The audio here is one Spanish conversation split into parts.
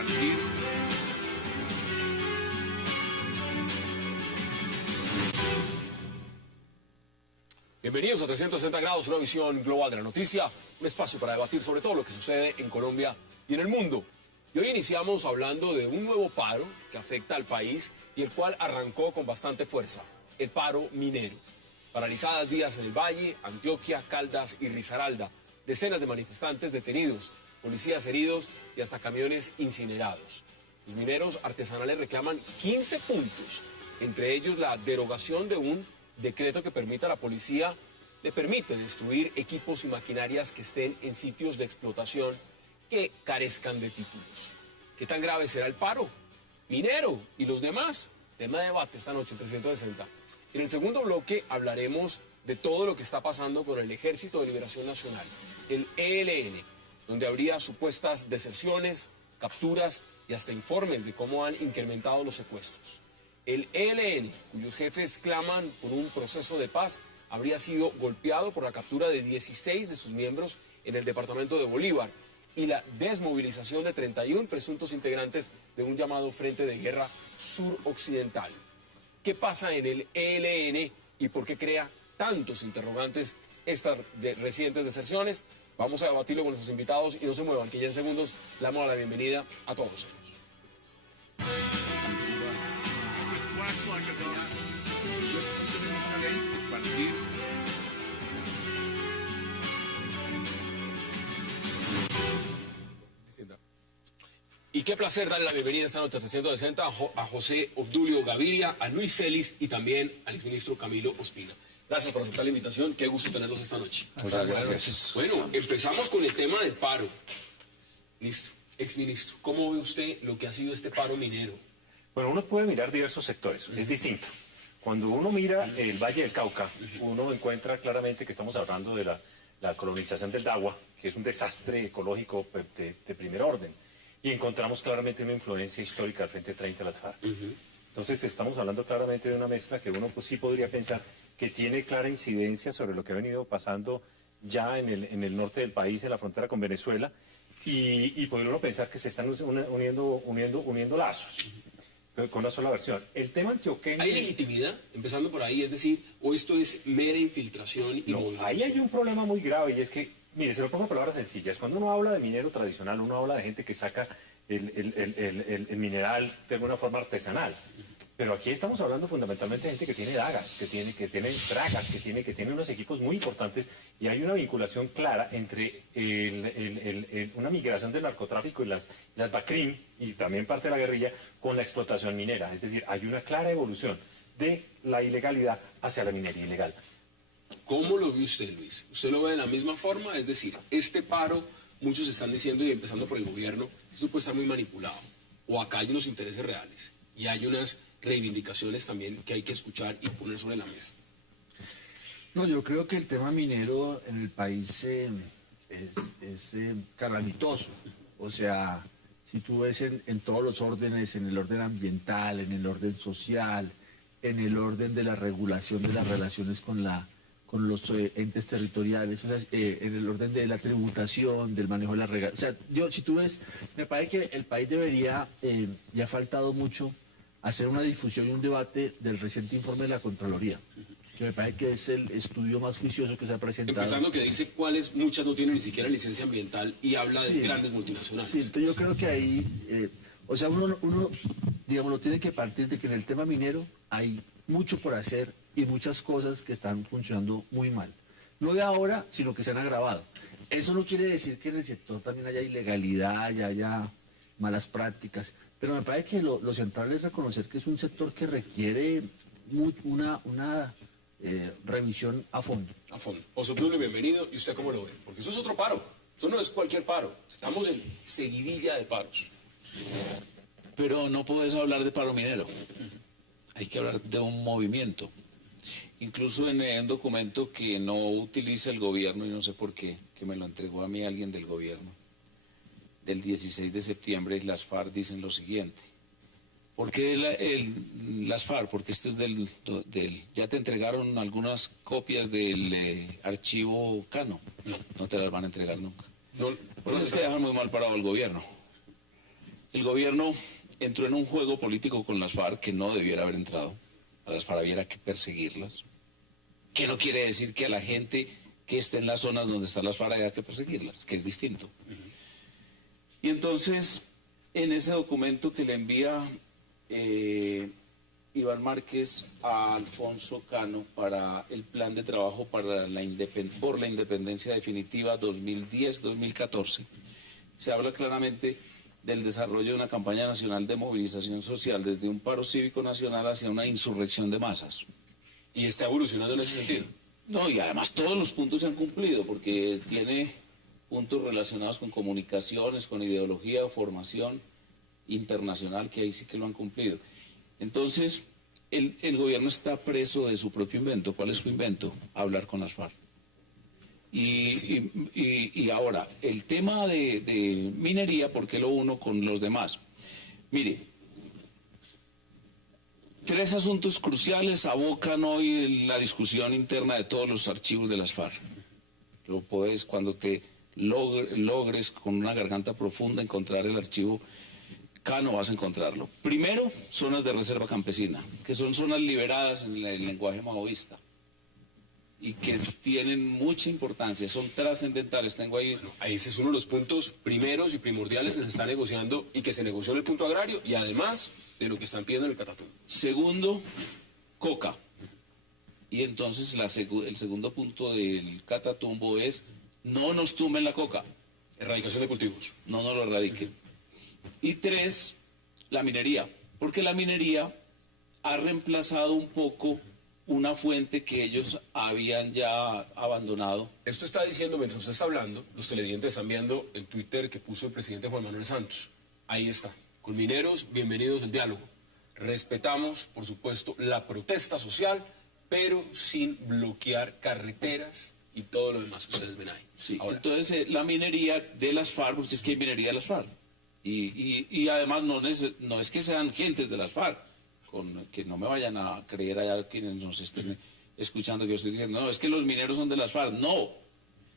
partir. Bienvenidos a 360 grados, una visión global de la noticia, un espacio para debatir sobre todo lo que sucede en Colombia y en el mundo. Y hoy iniciamos hablando de un nuevo paro que afecta al país y el cual arrancó con bastante fuerza, el paro minero. Paralizadas vías en el Valle, Antioquia, Caldas y Risaralda, decenas de manifestantes detenidos, policías heridos y hasta camiones incinerados. Los mineros artesanales reclaman 15 puntos, entre ellos la derogación de un decreto que permite a la policía, le permite destruir equipos y maquinarias que estén en sitios de explotación que carezcan de títulos. ¿Qué tan grave será el paro minero y los demás? Tema de debate esta noche en 360. En el segundo bloque hablaremos de todo lo que está pasando con el Ejército de Liberación Nacional, el ELN, donde habría supuestas deserciones, capturas y hasta informes de cómo han incrementado los secuestros. El ELN, cuyos jefes claman por un proceso de paz, habría sido golpeado por la captura de 16 de sus miembros en el departamento de Bolívar y la desmovilización de 31 presuntos integrantes de un llamado Frente de Guerra Suroccidental. ¿Qué pasa en el ELN y por qué crea tantos interrogantes estas recientes deserciones? Vamos a debatirlo con nuestros invitados y no se muevan, que ya en segundos le damos la bienvenida a todos ellos. Partir. Y qué placer darle la bienvenida esta noche a 360 a José Obdulio Gaviria, a Luis Félix y también al exministro Camilo Ospina. Gracias por aceptar la invitación, qué gusto tenerlos esta noche. Muchas gracias. Bueno, empezamos con el tema del paro. Listo, exministro, ¿cómo ve usted lo que ha sido este paro minero? Bueno, uno puede mirar diversos sectores, es distinto. Cuando uno mira el Valle del Cauca, uno encuentra claramente que estamos hablando de la colonización del Dagua, que es un desastre ecológico de primer orden. Y encontramos claramente una influencia histórica del Frente 30 de las FARC. Entonces estamos hablando claramente de una mezcla que uno pues, sí podría pensar que tiene clara incidencia sobre lo que ha venido pasando ya en el norte del país, en la frontera con Venezuela, y podría uno pensar que se están uniendo lazos con una sola versión. El tema antioqueño... ¿Hay legitimidad, empezando por ahí? Es decir, ¿o esto es mera infiltración y movilización? Ahí hay un problema muy grave y es que, mire, se lo pongo en palabras sencillas. Cuando uno habla de minero tradicional, uno habla de gente que saca el mineral de alguna forma artesanal. Pero aquí estamos hablando fundamentalmente de gente que tiene dagas, que tiene dragas, que tiene unos equipos muy importantes y hay una vinculación clara entre una migración del narcotráfico y las BACRIM y también parte de la guerrilla con la explotación minera. Es decir, hay una clara evolución de la ilegalidad hacia la minería ilegal. ¿Cómo lo ve usted, Luis? ¿Usted lo ve de la misma forma? Es decir, este paro, muchos están diciendo, y empezando por el gobierno, eso puede estar muy manipulado. O acá hay unos intereses reales y hay unas reivindicaciones también que hay que escuchar y poner sobre la mesa. No, yo creo que el tema minero en el país es calamitoso. O sea, si tú ves en todos los órdenes, en el orden ambiental, en el orden social, en el orden de la regulación de las relaciones con los entes territoriales, o sea, en el orden de la tributación, del manejo de las reglas. O sea, si tú ves, me parece que el país debería, ya ha faltado mucho, hacer una difusión y un debate del reciente informe de la Contraloría, que me parece que es el estudio más juicioso que se ha presentado. Empezando que dice cuáles, muchas no tienen ni siquiera licencia ambiental y habla de grandes multinacionales. Sí, entonces yo creo que ahí, o sea, uno, digamos, lo tiene que partir de que en el tema minero hay mucho por hacer y muchas cosas que están funcionando muy mal. No de ahora, sino que se han agravado. Eso no quiere decir que en el sector también haya ilegalidad, haya malas prácticas, pero me parece que lo central es reconocer que es un sector que requiere una revisión a fondo. A fondo. José Obdulio, bienvenido. ¿Y usted cómo lo ve? Porque eso es otro paro. Eso no es cualquier paro. Estamos en seguidilla de paros. Pero no puedes hablar de paro minero. Hay que hablar de un movimiento. Incluso en un documento que no utiliza el gobierno, y no sé por qué, que me lo entregó a mí alguien del gobierno, del 16 de septiembre, las FARC dicen lo siguiente. ¿Por qué las FARC? Porque esto es ya te entregaron algunas copias del archivo Cano. No te las van a entregar nunca. No, pues es que dejan muy mal parado el gobierno. El gobierno entró en un juego político con las FARC que no debiera haber entrado. A las FARC había que perseguirlas. Que no quiere decir que a la gente que esté en las zonas donde están las FARC haya que perseguirlas, que es distinto. Y entonces, en ese documento que le envía Iván Márquez a Alfonso Cano para el plan de trabajo para por la independencia definitiva 2010-2014, se habla claramente del desarrollo de una campaña nacional de movilización social desde un paro cívico nacional hacia una insurrección de masas. ¿Y está evolucionando en ese sentido? No, y además todos los puntos se han cumplido, porque tiene puntos relacionados con comunicaciones, con ideología, formación internacional, que ahí sí que lo han cumplido. Entonces, el gobierno está preso de su propio invento. ¿Cuál es su invento? Hablar con las FARC. Y ahora, el tema de minería, ¿por qué lo uno con los demás? Mire, 3 asuntos cruciales abocan hoy la discusión interna de todos los archivos de las FARC. Lo puedes, cuando te logres con una garganta profunda encontrar el archivo Cano, vas a encontrarlo. Primero, zonas de reserva campesina, que son zonas liberadas en el lenguaje maoísta y que tienen mucha importancia, son trascendentales. Tengo ahí... Bueno, ese es uno de los puntos primeros y primordiales que se está negociando y que se negoció en el punto agrario y además de lo que están pidiendo en el Catatumbo. Segundo, coca. Y entonces el segundo punto del Catatumbo es: no nos tumben la coca. Erradicación de cultivos. No nos lo erradiquen. Y 3, la minería. Porque la minería ha reemplazado un poco una fuente que ellos habían ya abandonado. Esto está diciendo, mientras usted está hablando, los televidentes están viendo el Twitter que puso el presidente Juan Manuel Santos. Ahí está. Con mineros, bienvenidos al diálogo. Respetamos, por supuesto, la protesta social, pero sin bloquear carreteras y todo lo demás que ustedes ven ahí. Sí, ahora, entonces la minería de las FARC, porque es que hay minería de las FARC. Y además no es que sean gentes de las FARC, que no me vayan a creer allá quienes nos estén escuchando que yo estoy diciendo, no, es que los mineros son de las FARC. No,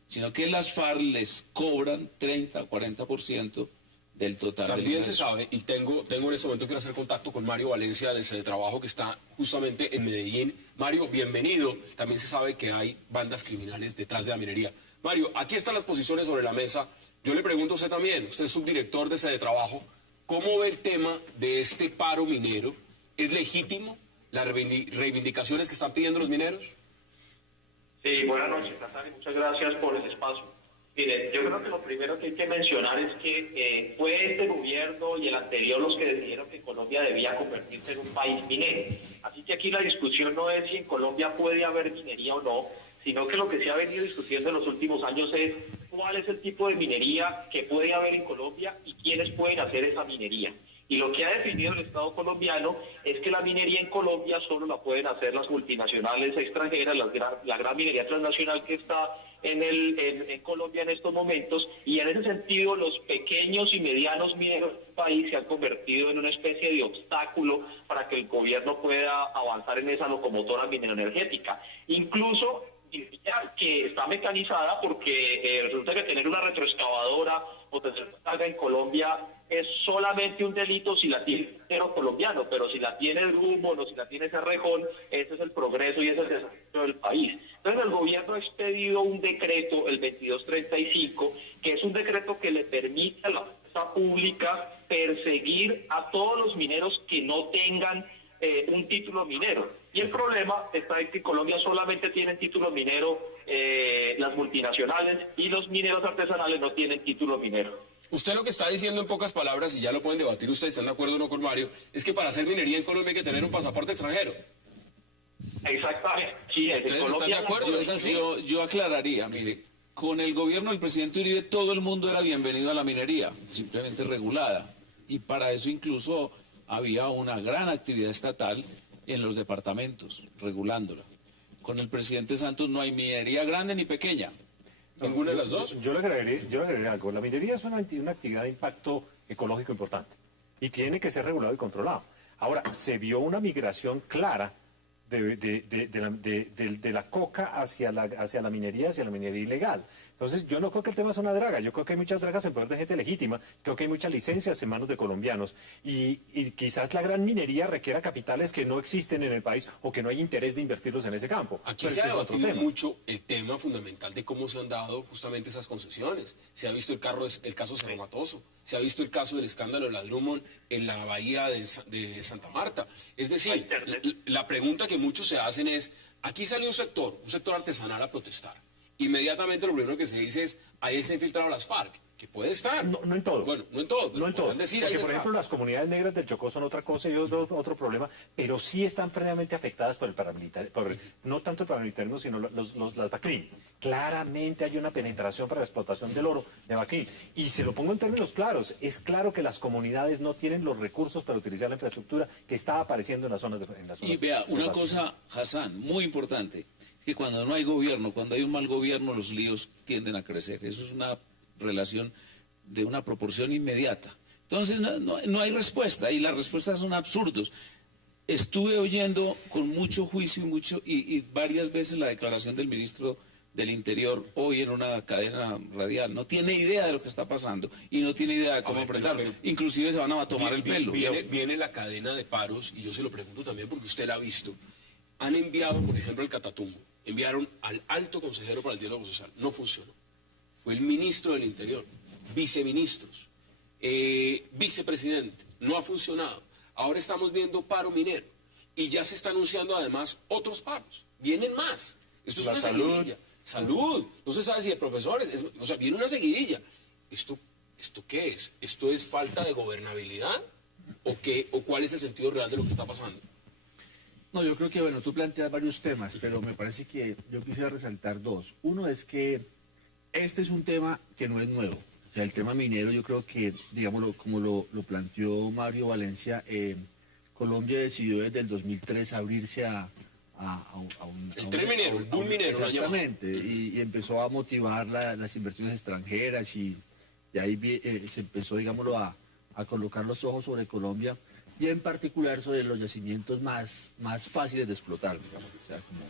sino que las FARC les cobran 30 o 40% del total. También se sabe, y tengo en este momento, quiero hacer contacto con Mario Valencia de Sede Trabajo, que está justamente en Medellín. Mario, bienvenido. También se sabe que hay bandas criminales detrás de la minería. Mario, aquí están las posiciones sobre la mesa. Yo le pregunto a usted también, usted es subdirector de Sede Trabajo, ¿cómo ve el tema de este paro minero? ¿Es legítimo las reivindicaciones que están pidiendo los mineros? Sí, buenas noches, Cassandra, y muchas gracias por el espacio. Miren, yo creo que lo primero que hay que mencionar es que fue este gobierno y el anterior los que decidieron que Colombia debía convertirse en un país minero. Así que aquí la discusión no es si en Colombia puede haber minería o no, sino que lo que se ha venido discutiendo en los últimos años es cuál es el tipo de minería que puede haber en Colombia y quiénes pueden hacer esa minería. Y lo que ha definido el Estado colombiano es que la minería en Colombia solo la pueden hacer las multinacionales extranjeras, la gran minería transnacional que está en Colombia en estos momentos, y en ese sentido los pequeños y medianos mineros del país se han convertido en una especie de obstáculo para que el gobierno pueda avanzar en esa locomotora mineroenergética. Incluso que está mecanizada porque resulta que tener una retroexcavadora o tener carga en Colombia es solamente un delito si la tiene el colombiano, pero si la tiene el Rumbo o si la tiene Cerrejón, ese es el progreso y ese es el desarrollo del país. Entonces el gobierno ha expedido un decreto, el 2235, que es un decreto que le permite a la fuerza pública perseguir a todos los mineros que no tengan un título minero. Y el problema está en que Colombia solamente tienen título minero las multinacionales y los mineros artesanales no tienen título minero. Usted lo que está diciendo en pocas palabras, y ya lo pueden debatir ustedes, ¿están de acuerdo o no con Mario? Es que para hacer minería en Colombia hay que tener un pasaporte extranjero. Exactamente. Sí, ¿Ustedes están de acuerdo? ¿Es así? Yo aclararía, mire, con el gobierno del presidente Uribe todo el mundo era bienvenido a la minería, simplemente regulada. Y para eso incluso había una gran actividad estatal en los departamentos, regulándola. Con el presidente Santos no hay minería grande ni pequeña. ¿Ninguna de las dos? Yo le agregaría algo. La minería es una actividad de impacto ecológico importante y tiene que ser regulado y controlado. Ahora, se vio una migración clara de la coca hacia la minería ilegal. Entonces, yo no creo que el tema es una draga, yo creo que hay muchas dragas en poder de gente legítima, creo que hay muchas licencias en manos de colombianos y quizás la gran minería requiera capitales que no existen en el país o que no hay interés de invertirlos en ese campo. Aquí Pero se ha ese es otro debatido tema. mucho el tema fundamental de cómo se han dado justamente esas concesiones. Se ha visto el caso Cerro Matoso, se ha visto el caso del escándalo de la Drummond en la bahía de Santa Marta. Es decir, la pregunta que muchos se hacen es, aquí salió un sector artesanal a protestar. Inmediatamente lo primero que se dice es, ahí se han infiltrado las FARC, que puede estar. No en todo. Bueno, no en todo. No en todo. Decir, Porque, ahí por está. ejemplo, las comunidades negras del Chocó son otra cosa y otro problema, pero sí están previamente afectadas por el paramilitar, no tanto el paramilitarismo, sino las BACRIM. Claramente hay una penetración para la explotación del oro de BACRIM. Y se lo pongo en términos claros, es claro que las comunidades no tienen los recursos para utilizar la infraestructura que está apareciendo en las zonas. Y vea, una cosa, Hassan, muy importante, que cuando no hay gobierno, cuando hay un mal gobierno, los líos tienden a crecer. Eso es una relación de una proporción inmediata. Entonces no hay respuesta y las respuestas son absurdos. Estuve oyendo con mucho juicio y varias veces la declaración del ministro del Interior hoy en una cadena radial. No tiene idea de lo que está pasando y no tiene idea de cómo enfrentarlo. Inclusive se van a tomar el pelo. Viene la cadena de paros y yo se lo pregunto también porque usted la ha visto. Han enviado, por ejemplo, el Catatumbo. Enviaron al alto consejero para el diálogo social. No funcionó. Fue el ministro del Interior, viceministros, vicepresidente. No ha funcionado. Ahora estamos viendo paro minero y ya se está anunciando además otros paros. Vienen más. Esto es una seguidilla. Salud. No se sabe si de profesores. O sea, viene una seguidilla. ¿Esto qué es? ¿Esto es falta de gobernabilidad? ¿O qué? ¿O cuál es el sentido real de lo que está pasando? No, yo creo que, bueno, tú planteas varios temas, pero me parece que yo quisiera resaltar dos. Uno es que este es un tema que no es nuevo. O sea, el tema minero, yo creo que, digámoslo, como lo planteó Mario Valencia, Colombia decidió desde el 2003 abrirse a el tren minero, el boom minero. Exactamente, y empezó a motivar las inversiones extranjeras y ahí se empezó, digámoslo, a colocar los ojos sobre Colombia y en particular sobre los yacimientos más fáciles de explotar, digamos. O sea, como,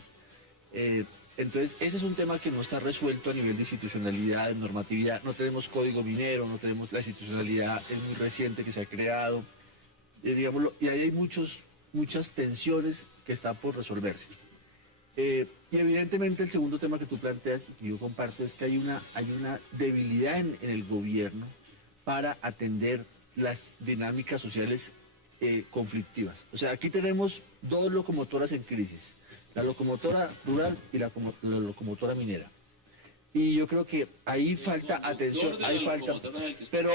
entonces, ese es un tema que no está resuelto a nivel de institucionalidad, de normatividad. No tenemos código minero, no tenemos la institucionalidad, es muy reciente que se ha creado, digámoslo, y ahí hay muchas tensiones que están por resolverse. Y evidentemente el segundo tema que tú planteas y que yo comparto es que hay una debilidad en el gobierno para atender las dinámicas sociales conflictivas. O sea, aquí tenemos dos locomotoras en crisis, la locomotora rural y la locomotora minera. Y yo creo que ahí falta atención, ahí falta, pero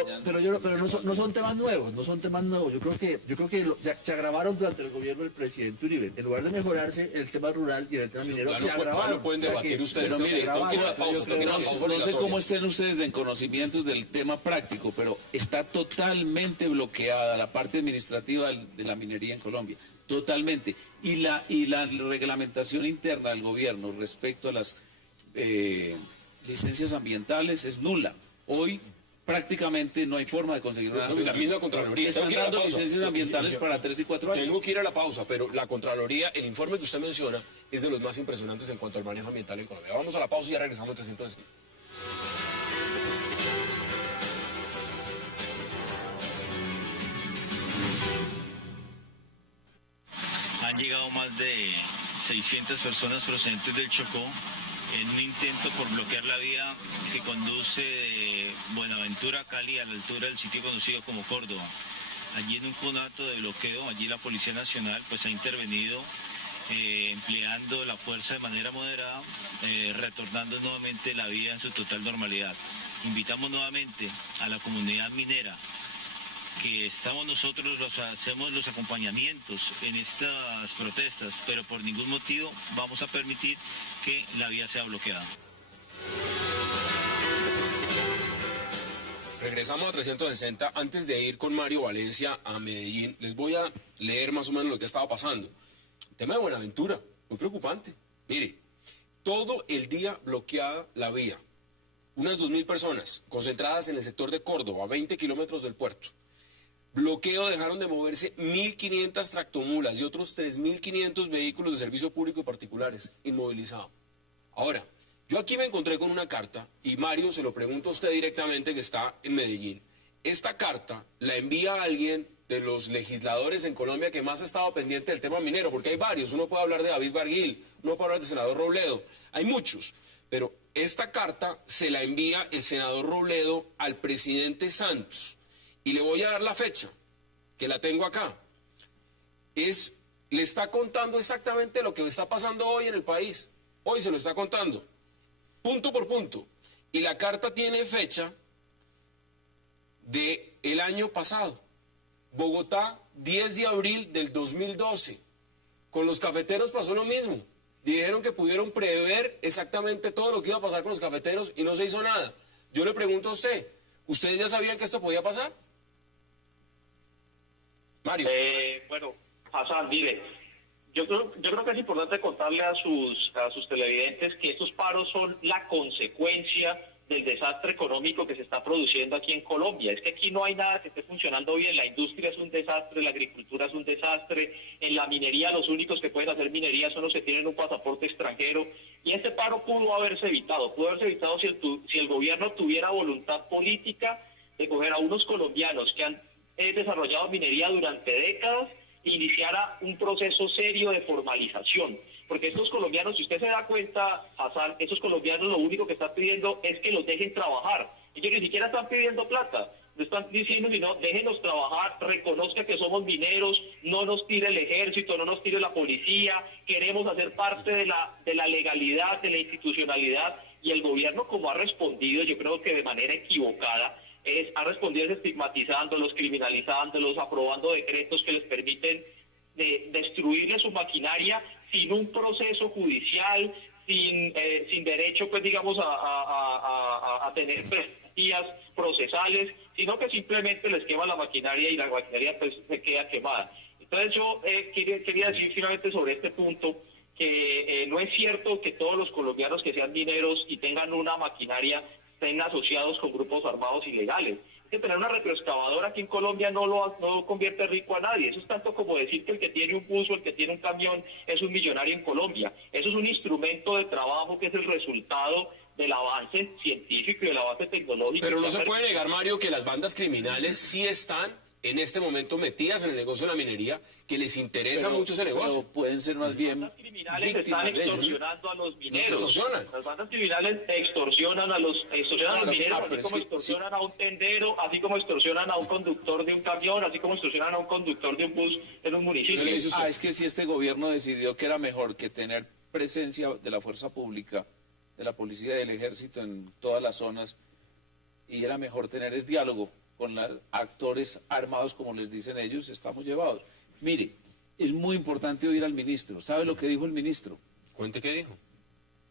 no son temas nuevos, no son temas nuevos. Yo creo que se agravaron durante el gobierno del presidente Uribe. En lugar de mejorarse el tema rural y el tema minero, se agravaron. No pueden debatir ustedes. Pero mire, no sé cómo estén ustedes en conocimientos del tema práctico, pero está totalmente bloqueada la parte administrativa de la minería en Colombia. Totalmente. Y la reglamentación interna del gobierno respecto a las licencias ambientales es nula. Hoy prácticamente no hay forma de conseguir una. La misma Contraloría. Están dando licencias ambientales para 3 y 4 años. Tengo que ir a la pausa, pero la Contraloría, el informe que usted menciona, es de los más impresionantes en cuanto al manejo ambiental en Colombia. Vamos a la pausa y ya regresamos a 360. Han llegado más de 600 personas procedentes del Chocó en un intento por bloquear la vía que conduce de Buenaventura a Cali a la altura del sitio conocido como Córdoba. Allí en un conato de bloqueo, allí la Policía Nacional pues ha intervenido empleando la fuerza de manera moderada, retornando nuevamente la vía en su total normalidad. Invitamos nuevamente a la comunidad minera que estamos nosotros, hacemos los acompañamientos en estas protestas, pero por ningún motivo vamos a permitir que la vía sea bloqueada. Regresamos a 360. Antes de ir con Mario Valencia a Medellín, les voy a leer más o menos lo que estaba pasando. El tema de Buenaventura, muy preocupante. Mire, todo el día bloqueada la vía. Unas 2.000 personas concentradas en el sector de Córdoba, a 20 kilómetros del puerto. Bloqueo, dejaron de moverse 1.500 tractomulas y otros 3.500 vehículos de servicio público y particulares, inmovilizados. Ahora, Yo aquí me encontré con una carta, y Mario, se lo pregunto a usted directamente que está en Medellín. Esta carta la envía a alguien de los legisladores en Colombia que más ha estado pendiente del tema minero, porque hay varios. Uno puede hablar de David Barguil, uno puede hablar del senador Robledo, hay muchos. Pero esta carta se la envía el senador Robledo al presidente Santos. Y le voy a dar la fecha, que la tengo acá. Le está contando exactamente lo que está pasando hoy en el país. Hoy se lo está contando, punto por punto. Y la carta tiene fecha del año pasado. Bogotá, 10 de abril del 2012. Con los cafeteros pasó lo mismo. Dijeron que pudieron prever exactamente todo lo que iba a pasar con los cafeteros y no se hizo nada. Yo le pregunto a usted, ¿ustedes ya sabían que esto podía pasar? Mario. Bueno, Hassan, mire, yo creo que es importante contarle a sus televidentes que estos paros son la consecuencia del desastre económico que se está produciendo aquí en Colombia. Es que aquí no hay nada que esté funcionando bien, la industria es un desastre, la agricultura es un desastre, en la minería los únicos que pueden hacer minería son los que tienen un pasaporte extranjero, y este paro pudo haberse evitado si el gobierno tuviera voluntad política de coger a unos colombianos que han desarrollado minería durante décadas e iniciara un proceso serio de formalización. Porque estos colombianos, si usted se da cuenta, Hassan, estos colombianos lo único que están pidiendo es que los dejen trabajar. Ellos ni siquiera están pidiendo plata, no están diciendo sino déjenos trabajar, reconozca que somos mineros, no nos tire el ejército, no nos tire la policía, queremos hacer parte de la legalidad, de la institucionalidad, y el gobierno, como ha respondido, yo creo que de manera equivocada, ha respondido estigmatizándolos, criminalizándolos, aprobando decretos que les permiten destruirle su maquinaria sin un proceso judicial, sin derecho, pues digamos, a tener garantías procesales, sino que simplemente les quema la maquinaria y la maquinaria pues se queda quemada. Entonces yo quería decir finalmente sobre este punto que no es cierto que todos los colombianos que sean mineros y tengan una maquinaria estén asociados con grupos armados ilegales. Que tener una retroexcavadora aquí en Colombia no convierte rico a nadie. Eso es tanto como decir que el que tiene un bus o el que tiene un camión es un millonario en Colombia. Eso es un instrumento de trabajo que es el resultado del avance científico y del avance tecnológico. Pero no se puede negar, Mario, que las bandas criminales sí están en este momento metidas en el negocio de la minería, que les interesa mucho ese negocio. Pero pueden ser más bien las bandas criminales están extorsionando a los mineros. Las bandas criminales extorsionan a los mineros, así como extorsionan a un tendero, así como extorsionan a un conductor de un camión, así como extorsionan a un conductor de un bus en un municipio. Es que si este gobierno decidió que era mejor que tener presencia de la fuerza pública, de la policía y del ejército en todas las zonas, y era mejor tener ese diálogo con los actores armados, como les dicen ellos, estamos llevados. Mire, es muy importante oír al ministro. ¿Sabe lo que dijo el ministro? Cuente qué dijo.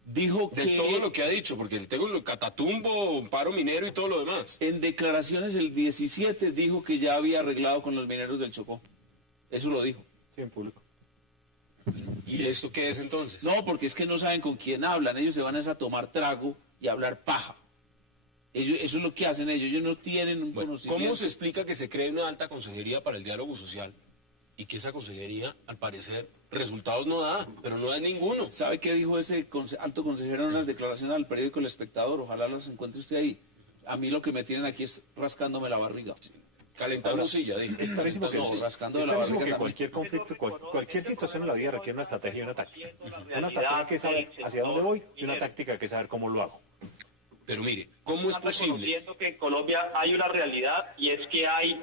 Dijo de que... todo lo que ha dicho, porque tengo el catatumbo, paro minero y todo lo demás. En declaraciones el 17 dijo que ya había arreglado con los mineros del Chocó. Eso lo dijo. Sí, en público. ¿Y esto qué es entonces? No, porque es que no saben con quién hablan. Ellos se van a tomar trago y a hablar paja. Eso es lo que hacen ellos no tienen un conocimiento. ¿Cómo se explica que se cree una alta consejería para el diálogo social y que esa consejería, al parecer, resultados no da, pero no da ninguno? ¿Sabe qué dijo ese alto consejero en unas declaraciones al periódico El Espectador? Ojalá las encuentre usted ahí. A mí lo que me tienen aquí es rascándome la barriga. Calentando silla, dijo. Es clarísimo que, rascando es la clarísimo barriga que cualquier conflicto, cualquier situación en la vida requiere una estrategia y una táctica. Una estrategia que es saber hacia dónde voy y una táctica que es saber cómo lo hago. Pero mire, ¿cómo es posible? Reconociendo que en Colombia hay una realidad y es que hay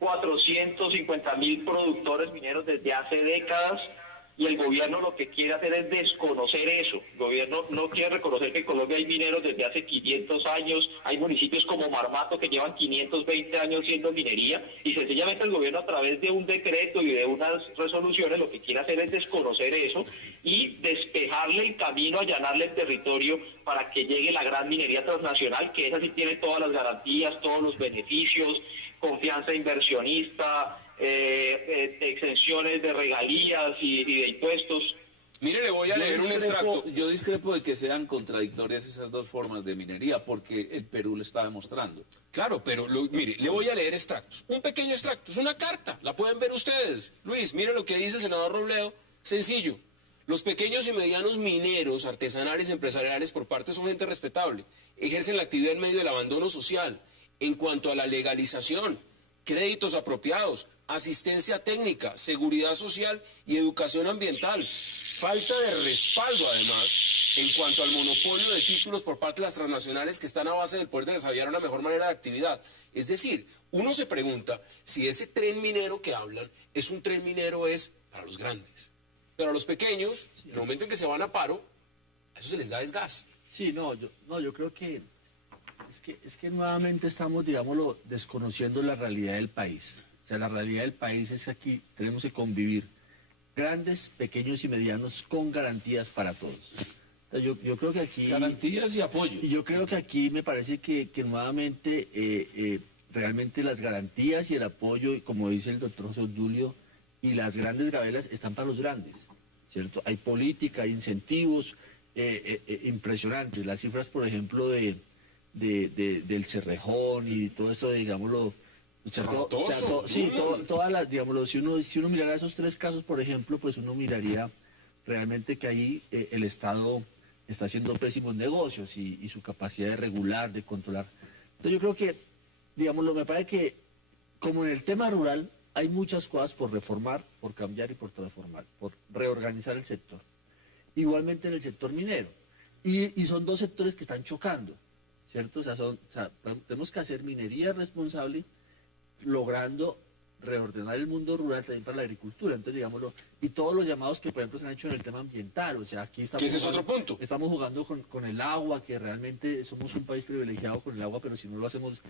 450.000 productores mineros desde hace décadas y el gobierno lo que quiere hacer es desconocer eso. El gobierno no quiere reconocer que en Colombia hay mineros desde hace 500 años, hay municipios como Marmato que llevan 520 años siendo minería y sencillamente el gobierno a través de un decreto y de unas resoluciones lo que quiere hacer es desconocer eso y despejarle el camino, allanarle el territorio para que llegue la gran minería transnacional, que esa sí tiene todas las garantías, todos los beneficios, confianza inversionista, exenciones de regalías y de impuestos. Mire, le voy a leer un extracto. Yo discrepo de que sean contradictorias esas dos formas de minería, porque el Perú le está demostrando. Claro, pero mire, le voy a leer extractos. Un pequeño extracto, es una carta, la pueden ver ustedes. Luis, mire lo que dice el senador Robledo, sencillo. Los pequeños y medianos mineros, artesanales, empresariales, por parte son gente respetable. Ejercen la actividad en medio del abandono social. En cuanto a la legalización, créditos apropiados, asistencia técnica, seguridad social y educación ambiental. Falta de respaldo, además, en cuanto al monopolio de títulos por parte de las transnacionales que están a base del poder de desarrollar una mejor manera de actividad. Es decir, uno se pregunta si ese tren minero que hablan es un tren minero para los grandes. Pero a los pequeños, en el momento en que se van a paro, a eso se les da desgas. Sí, yo creo que es que nuevamente estamos, digámoslo, desconociendo la realidad del país. O sea, la realidad del país es que aquí tenemos que convivir grandes, pequeños y medianos con garantías para todos. O sea, yo creo que aquí... Garantías y apoyo. Y yo creo que aquí me parece que nuevamente realmente las garantías y el apoyo, como dice el doctor José Obdulio, y las grandes gabelas están para los grandes, ¿cierto? Hay política, hay incentivos impresionantes. Las cifras, por ejemplo, del Cerrejón y todo eso, digámoslo... todas las, digámoslo, si uno mirara esos 3 casos, por ejemplo, pues uno miraría realmente que ahí el Estado está haciendo pésimos negocios y su capacidad de regular, de controlar. Entonces yo creo que, digámoslo, me parece que como en el tema rural hay muchas cosas por reformar, por cambiar y por transformar, por reorganizar el sector. Igualmente en el sector minero. Y son 2 sectores que están chocando, ¿cierto? O sea, tenemos que hacer minería responsable, logrando reordenar el mundo rural también para la agricultura. Entonces, digámoslo, y todos los llamados que, por ejemplo, se han hecho en el tema ambiental. O sea, aquí estamos... Que ese es otro punto. Estamos jugando con el agua, que realmente somos un país privilegiado con el agua, pero si no hacemos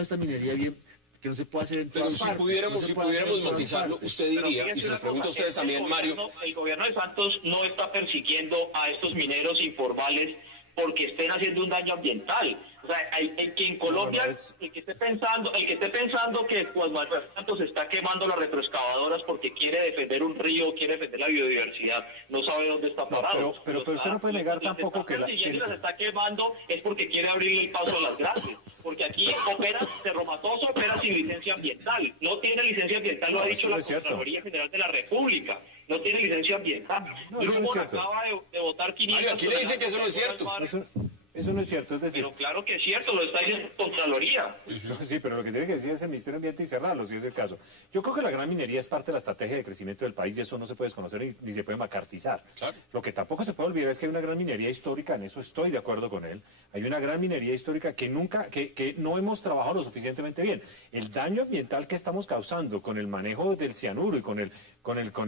esta minería bien, que no se puede hacer en todas partes. Pero si pudiéramos matizarlo, usted diría, y se los pregunto a ustedes también, Mario... El gobierno de Santos no está persiguiendo a estos mineros informales porque estén haciendo un daño ambiental. O sea, el que en Colombia, el que esté pensando que Juan Manuel Santos está quemando las retroexcavadoras porque quiere defender un río, quiere defender la biodiversidad, no sabe dónde está parado. Pero usted no puede negar tampoco que... las está quemando es porque quiere abrirle el paso a las grandes. Porque aquí Cerro Matoso opera sin licencia ambiental. No tiene licencia ambiental, lo ha dicho la Contraloría General de la República. No tiene licencia ambiental. Drummond acaba de votar 500... Mario, aquí le dicen que eso no es cierto. Eso no es cierto, es decir... Pero claro que es cierto, lo está diciendo Contraloría. No, sí, pero lo que tiene que decir es el Ministerio de Ambiente y cerrarlo, si es el caso. Yo creo que la gran minería es parte de la estrategia de crecimiento del país y eso no se puede desconocer ni se puede macartizar. Claro. Lo que tampoco se puede olvidar es que hay una gran minería histórica, en eso estoy de acuerdo con él. Hay una gran minería histórica que que no hemos trabajado lo suficientemente bien. El daño ambiental que estamos causando con el manejo del cianuro y con el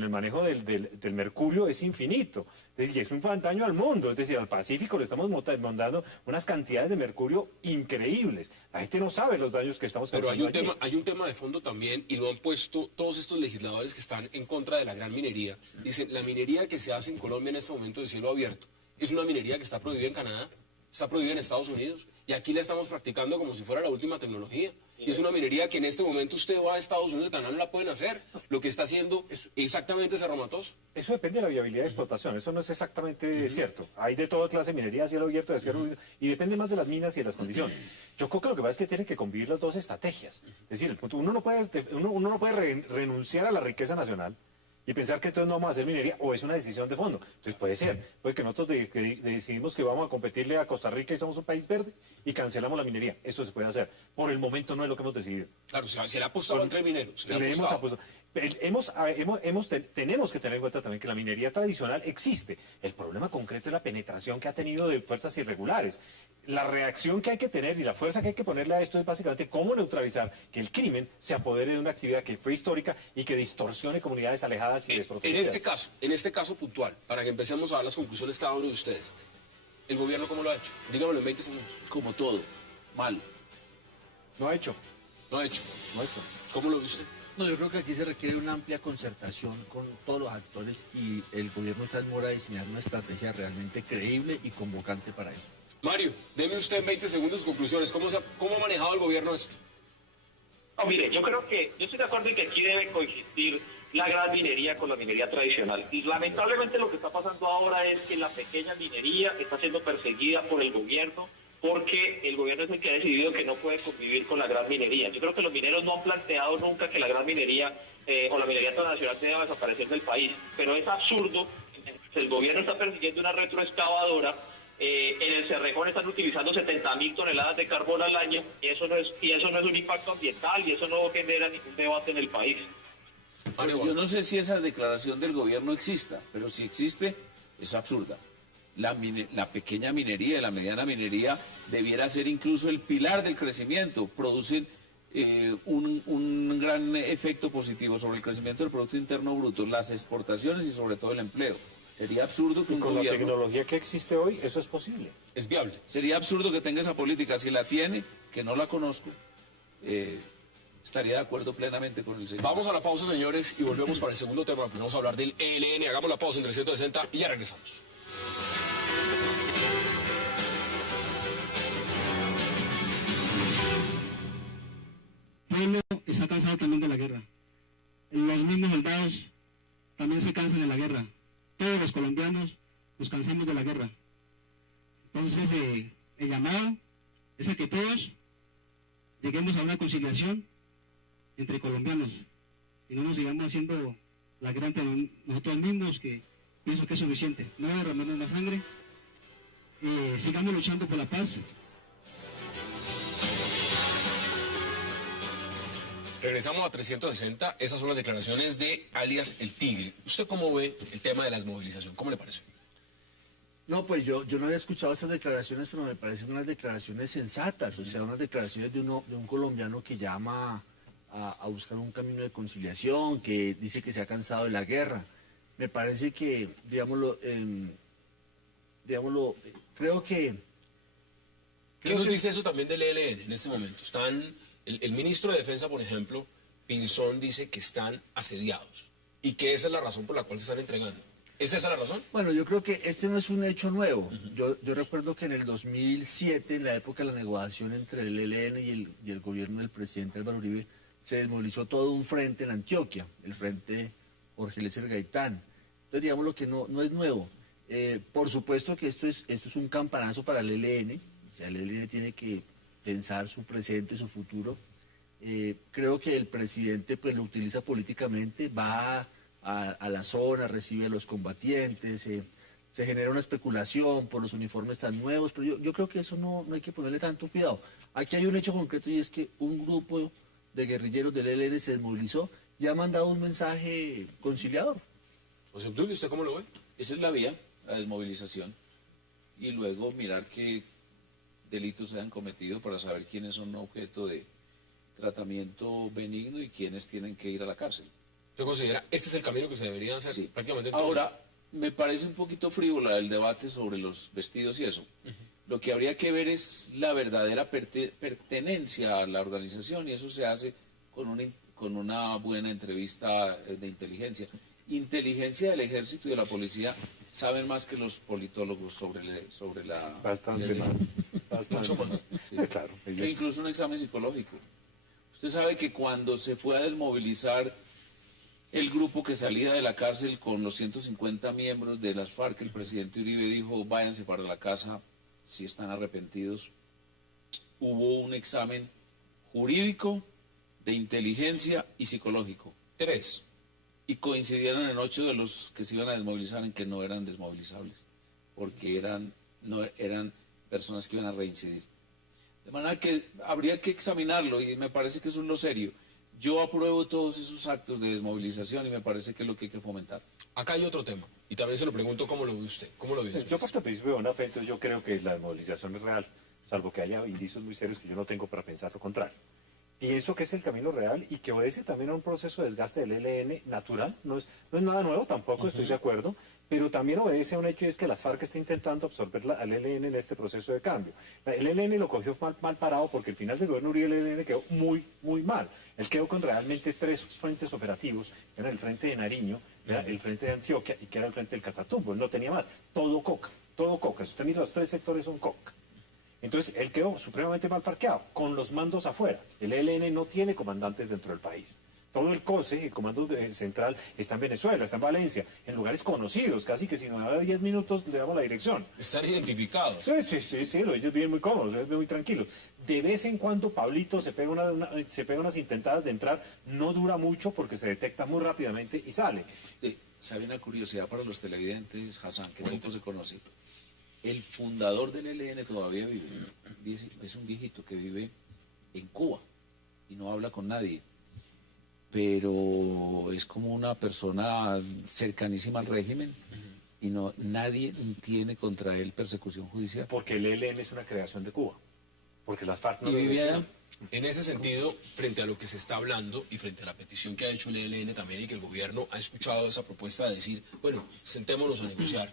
manejo del mercurio es infinito. Es decir, es un daño al mundo, es decir, al Pacífico le estamos mandando unas cantidades de mercurio increíbles. La gente no sabe los daños que estamos causando. Pero hay un tema de fondo también, y lo han puesto todos estos legisladores que están en contra de la gran minería. Dicen, la minería que se hace en Colombia en este momento de cielo abierto es una minería que está prohibida en Canadá, está prohibida en Estados Unidos, y aquí la estamos practicando como si fuera la última tecnología. Y es una minería que en este momento usted va a Estados Unidos, Canadá no la pueden hacer. Lo que está haciendo exactamente Cerro Matoso. Eso depende de la viabilidad de explotación, eso no es exactamente cierto. Hay de toda clase de minería a cielo abierto, y depende más de las minas y de las condiciones. Yo creo que lo que pasa es que tienen que convivir las 2 estrategias. Es decir, uno no puede renunciar a la riqueza nacional y pensar que entonces no vamos a hacer minería, o es una decisión de fondo. Entonces puede que nosotros decidimos que vamos a competirle a Costa Rica y somos un país verde y cancelamos la minería. Eso se puede hacer. Por el momento no es lo que hemos decidido. Claro, se le ha apostado entre mineros. Tenemos que tener en cuenta también que la minería tradicional existe. El problema concreto es la penetración que ha tenido de fuerzas irregulares. La reacción que hay que tener y la fuerza que hay que ponerle a esto es básicamente cómo neutralizar que el crimen se apodere de una actividad que fue histórica y que distorsione comunidades alejadas y desprotegidas. En este caso puntual, para que empecemos a dar las conclusiones cada uno de ustedes, ¿el gobierno cómo lo ha hecho? Dígamelo en 20 segundos. Como todo, mal. No ha hecho. ¿Cómo lo ve usted? No, yo creo que aquí se requiere una amplia concertación con todos los actores y el gobierno está en mora de diseñar una estrategia realmente creíble y convocante para ello. Mario, deme usted en 20 segundos sus conclusiones. ¿Cómo ha manejado el gobierno esto? No, mire, yo estoy de acuerdo en que aquí debe coexistir la gran minería con la minería tradicional. Y lamentablemente lo que está pasando ahora es que la pequeña minería está siendo perseguida por el gobierno porque el gobierno es el que ha decidido que no puede convivir con la gran minería. Yo creo que los mineros no han planteado nunca que la gran minería o la minería transnacional deba desaparecer del país, pero es absurdo El gobierno está persiguiendo una retroexcavadora. En el Cerrejón están utilizando 70.000 toneladas de carbón al año, y eso no es un impacto ambiental, y eso no genera ningún debate en el país. Yo no sé si esa declaración del gobierno exista, pero si existe, es absurda. La pequeña minería y la mediana minería debiera ser incluso el pilar del crecimiento, producir un gran efecto positivo sobre el crecimiento del Producto Interno Bruto, las exportaciones y sobre todo el empleo. Sería absurdo que un con gobierno... la tecnología que existe hoy, eso es posible. Es viable. Sería absurdo que tenga esa política. Si la tiene, que no la conozco, estaría de acuerdo plenamente con el señor. Vamos a la pausa, señores, y volvemos para el segundo tema, porque vamos a hablar del ELN. Hagamos la pausa en 360 y ya regresamos. El pueblo está cansado también de la guerra. Los mismos soldados también se cansan de la guerra. Todos los colombianos nos cansamos de la guerra. Entonces, el llamado es a que todos lleguemos a una conciliación entre colombianos y no nos sigamos haciendo la guerra entre nosotros mismos, que pienso que es suficiente. No derramemos más sangre, sigamos luchando por la paz. Regresamos a 360, esas son las declaraciones de alias El Tigre. ¿Usted cómo ve el tema de la desmovilización? ¿Cómo le parece? No, pues yo no había escuchado esas declaraciones, pero me parecen unas declaraciones sensatas, o sea, unas declaraciones de un colombiano que llama a buscar un camino de conciliación, que dice que se ha cansado de la guerra. Me parece que, digámoslo, creo que... ¿Qué nos dice eso también del ELN en este momento? El ministro de Defensa, por ejemplo, Pinzón, dice que están asediados y que esa es la razón por la cual se están entregando. ¿Es esa la razón? Bueno, yo creo que este no es un hecho nuevo. Yo recuerdo que en el 2007, en la época de la negociación entre el ELN y el gobierno del presidente Álvaro Uribe, se desmovilizó todo un frente en Antioquia, el frente Jorge Eliezer Gaitán. Entonces, digamos lo que no es nuevo. Por supuesto que esto es un campanazo para el ELN. O sea, el ELN tiene que pensar su presente, su futuro. Creo que el presidente pues lo utiliza políticamente, va a la zona, recibe a los combatientes, se genera una especulación por los uniformes tan nuevos, pero yo creo que eso no hay que ponerle tanto cuidado. Aquí hay un hecho concreto y es que un grupo de guerrilleros del ELN se desmovilizó y ha mandado un mensaje conciliador. José Obdulio, ¿usted cómo lo ve? Esa es la vía, la desmovilización, y luego mirar qué delitos se han cometido para saber quiénes son objeto de tratamiento benigno y quiénes tienen que ir a la cárcel. ¿Usted considera este es el camino que se debería hacer Sí. prácticamente en todos? Ahora, me parece un poquito frívola el debate sobre los vestidos y eso. Lo que habría que ver es la verdadera pertenencia a la organización, y eso se hace con una buena entrevista de inteligencia. Inteligencia del ejército y de la policía saben más que los politólogos sobre la... Bastante más. Bastante Mucho más. Sí. Pues claro. Que incluso un examen psicológico. Usted sabe que cuando se fue a desmovilizar el grupo que salía de la cárcel con los 150 miembros de las FARC, el presidente Uribe dijo, váyanse para la casa si están arrepentidos. Hubo un examen jurídico, de inteligencia y psicológico. 3. Y coincidieron en 8 de los que se iban a desmovilizar en que no eran desmovilizables, porque eran personas que iban a reincidir. De manera que habría que examinarlo, y me parece que eso es lo serio. Yo apruebo todos esos actos de desmovilización y me parece que es lo que hay que fomentar. Acá hay otro tema, y también se lo pregunto cómo lo ve usted. ¿Cómo lo ve usted? Yo parto al principio de una fe, entonces yo creo que la desmovilización es real, salvo que haya indicios muy serios que yo no tengo para pensar lo contrario. Pienso que es el camino real y que obedece también a un proceso de desgaste del ELN natural, no es nada nuevo tampoco, estoy de acuerdo, pero también obedece a un hecho y es que las FARC está intentando absorber al ELN en este proceso de cambio. El ELN lo cogió mal parado porque el final del gobierno Uribe, el ELN quedó muy mal. Él quedó con realmente 3 frentes operativos, era el frente de Nariño, era el frente de Antioquia y que era el frente del Catatumbo, él no tenía más, todo coca, si usted mira los 3 sectores son coca. Entonces, él quedó supremamente mal parqueado, con los mandos afuera. El ELN no tiene comandantes dentro del país. Todo el COSE, el comando central, está en Venezuela, está en Valencia, en lugares conocidos, casi que si nos da 10 minutos le damos la dirección. Están identificados. Sí, ellos viven muy cómodos, ellos viven muy tranquilos. De vez en cuando Pablito se pega unas intentadas de entrar, no dura mucho porque se detecta muy rápidamente y sale. ¿Sabe una curiosidad para los televidentes, Hassan, que poco se conoce? El fundador del ELN todavía vive. Es un viejito que vive en Cuba y no habla con nadie. Pero es como una persona cercanísima al régimen y nadie tiene contra él persecución judicial. Porque el ELN es una creación de Cuba. Porque las FARC no ¿Y lo vivía decían. allá? En ese sentido, frente a lo que se está hablando y frente a la petición que ha hecho el ELN también y que el gobierno ha escuchado esa propuesta de decir, bueno, sentémonos a negociar,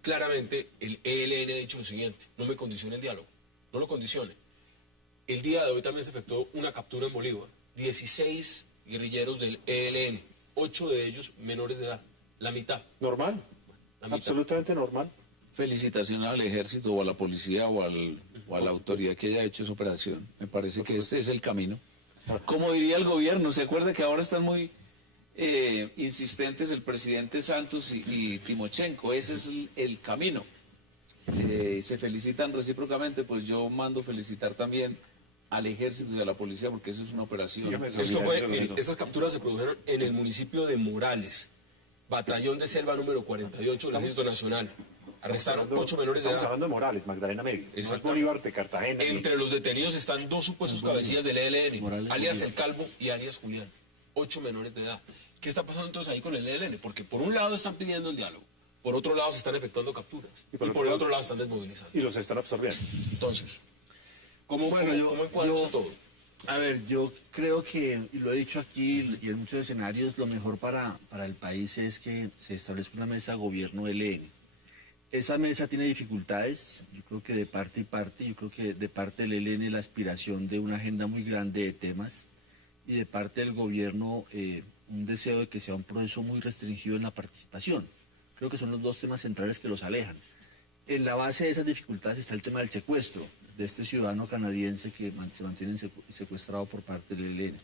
claramente el ELN ha dicho lo siguiente: no me condicione el diálogo, no lo condicione. El día de hoy también se efectuó una captura en Bolívar, 16 guerrilleros del ELN, 8 de ellos menores de edad, la mitad. Normal, La mitad. absolutamente normal. Felicitación al ejército o a la policía o a la autoridad que haya hecho esa operación. Me parece que ese es el camino. Como diría el gobierno, ¿se acuerda que ahora están muy insistentes el presidente Santos y Timochenko? Ese es el camino. Se felicitan recíprocamente, pues yo mando felicitar también al ejército y a la policía porque eso es una operación. Dígame, Estas capturas se produjeron en el municipio de Morales, batallón de selva número 48 del Ejército Nacional. Arrestaron 8 menores de Estamos edad. hablando de Morales, Magdalena Medio. No es Exactamente. Bolívar de Cartagena. Entre los detenidos están 2 supuestos cabecillas del ELN, Morales, alias Bolívar. El Calvo y alias Julián. 8 menores de edad. ¿Qué está pasando entonces ahí con el ELN? Porque por un lado están pidiendo el diálogo, por otro lado se están efectuando capturas y por el otro lado están desmovilizando. Y los están absorbiendo. Entonces, ¿cómo encuadra yo- eso todo? A ver, yo creo que, y lo he dicho aquí y en muchos escenarios, lo mejor para el país es que se establezca una mesa gobierno ELN. Esa mesa tiene dificultades, yo creo que de parte y parte, yo creo que de parte del ELN la aspiración de una agenda muy grande de temas y de parte del gobierno un deseo de que sea un proceso muy restringido en la participación. Creo que son los 2 temas centrales que los alejan. En la base de esas dificultades está el tema del secuestro de este ciudadano canadiense que se mantiene secuestrado por parte del ELN.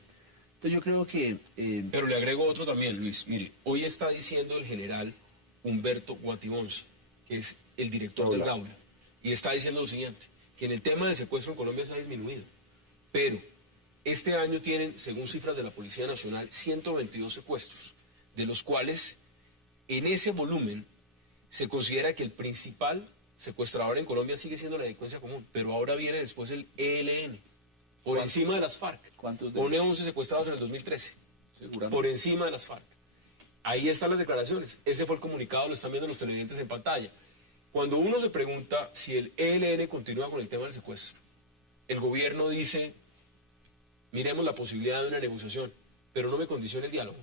Entonces yo creo que... Pero le agrego otro también, Luis. Mire, hoy está diciendo el general Humberto Guatibonsi, que es el director del Gaula, y está diciendo lo siguiente, que en el tema del secuestro en Colombia se ha disminuido, pero este año tienen, según cifras de la Policía Nacional, 122 secuestros, de los cuales en ese volumen se considera que el principal secuestrador en Colombia sigue siendo la delincuencia común, pero ahora viene después el ELN, por encima de las FARC. ¿Cuántos de Pone 11 secuestrados en el 2013, Seguramente. por encima de las FARC. Ahí están las declaraciones. Ese fue el comunicado, lo están viendo los televidentes en pantalla. Cuando uno se pregunta si el ELN continúa con el tema del secuestro, el gobierno dice, miremos la posibilidad de una negociación, pero no me condicione el diálogo.